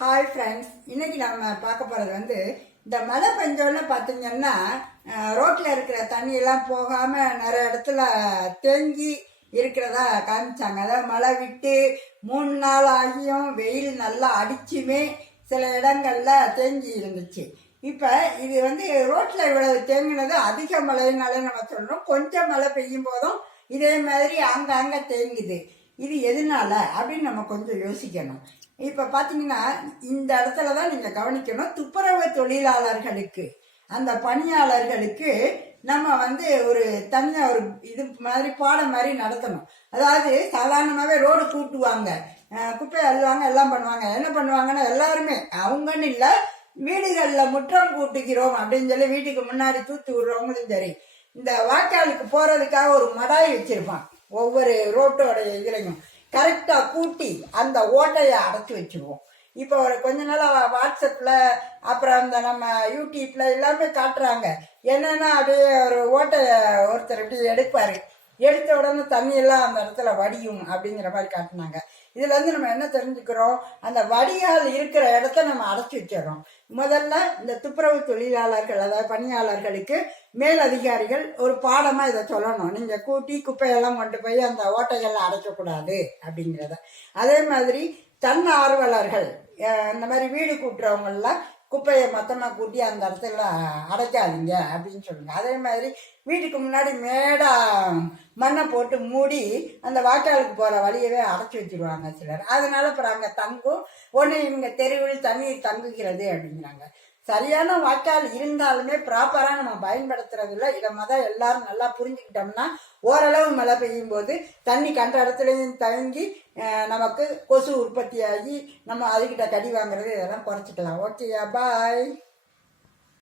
Hi friends இன்னைக்கு நம்ம பார்க்க போகிறது வந்து இந்த மழை பெஞ்சோன்னு பார்த்தீங்கன்னா ரோட்டில் இருக்கிற தண்ணியெல்லாம் போகாமல் நிறைய இடத்துல தேங்கி இருக்கிறதா காமிச்சாங்க. அதாவது மழை விட்டு மூணு நாள் ஆகியும் வெயில் நல்லா அடிச்சுமே சில இடங்களில் தேங்கி இருந்துச்சு. இப்போ இது வந்து ரோட்டில் இவ்வளவு தேங்கினது அதிக மழைனாலே நம்ம சொல்கிறோம் கொஞ்சம் மழை பெய்யும் போதும் இதே மாதிரி அங்கங்கே தேங்குது. இது எதனால? அப்படின்னு நம்ம கொஞ்சம் யோசிக்கணும். இப்போ பார்த்தீங்கன்னா இந்த இடத்துல தான் நீங்கள் கவனிக்கணும். துப்புரவு தொழிலாளர்களுக்கு அந்த பணியாளர்களுக்கு நம்ம வந்து ஒரு தனியாக ஒரு இது மாதிரி பாடம் மாதிரி நடத்தணும். அதாவது சாதாரணமாகவே ரோடு கூட்டுவாங்க. குப்பை அள்ளுவாங்க எல்லாம் பண்ணுவாங்க. என்ன பண்ணுவாங்கன்னா எல்லாருமே அவங்கன்னு இல்லை வீடுகளில் முற்றம் கூட்டுகிறோம் அப்படின்னு சொல்லி வீட்டுக்கு முன்னாடி தூத்து விடுறவங்களும் சரி இந்த வாய்க்காலுக்கு போகிறதுக்காக ஒரு மடாய் வச்சுருப்பான். ஒவ்வொரு ரோட்டோடைய இதுலையும். கரெக்டாக கூட்டி அந்த ஓட்டையை அடைச்சி வச்சுருவோம். இப்போ ஒரு கொஞ்ச நாள் வாட்ஸ்அப்பில் அப்புறம் அந்த நம்ம யூடியூப்பில் எல்லாமே காட்டுறாங்க. என்னென்னா அப்படியே ஒரு ஓட்டையை ஒருத்தர் இப்படி எடுப்பார். எடுத்த உடனே தண்ணி எல்லாம் அந்த இடத்துல வடியும் அப்படிங்கிற மாதிரி காட்டினாங்க. இதுல இருந்து நம்ம என்ன தெரிஞ்சுக்கிறோம்? அந்த வடியால் இருக்கிற இடத்த நம்ம அடைச்சி வச்சிடறோம். முதல்ல இந்த துப்புரவு தொழிலாளர்கள் அதாவது பணியாளர்களுக்கு மேல் அதிகாரிகள் ஒரு பாடமா இதை சொல்லணும். நீங்க கூட்டி குப்பையெல்லாம் கொண்டு போய் அந்த ஓட்டைகள்ல அடைக்கக்கூடாது அப்படிங்கிறத. அதே மாதிரி தன் ஆர்வலர்கள் இந்த மாதிரி வீடு கூட்டுறவங்கள குப்பையை மொத்தமாக கூட்டி அந்த இடத்துல அடைக்காதீங்க அப்படின்னு சொல்லுங்க. அதே மாதிரி வீட்டுக்கு முன்னாடி மேடா மண்ணை போட்டு மூடி அந்த வாய்க்காலுக்கு போகிற வழியவே அடைச்சி வச்சிருவாங்க சிலர். அதனால அப்புறம் அங்கே தங்கும். ஒன்று இவங்க தெருவில் தண்ணீர் தங்குகிறது அப்படிங்கிறாங்க. சரியான வாய்க்கால் இருந்தாலுமே ப்ராப்பராக நம்ம பயன்படுத்துறது இல்லை இதை மொதல் எல்லாரும் நல்லா புரிஞ்சுக்கிட்டோம்னா ஓரளவு மழை பெய்யும் போது தண்ணி கண்ட இடத்துலையும் தங்கி நமக்கு கொசு உற்பத்தி ஆகி நம்ம அதுக்கிட்ட கடி வாங்குறது இதெல்லாம் குறைச்சிக்கலாம். ஓகேயா பாய்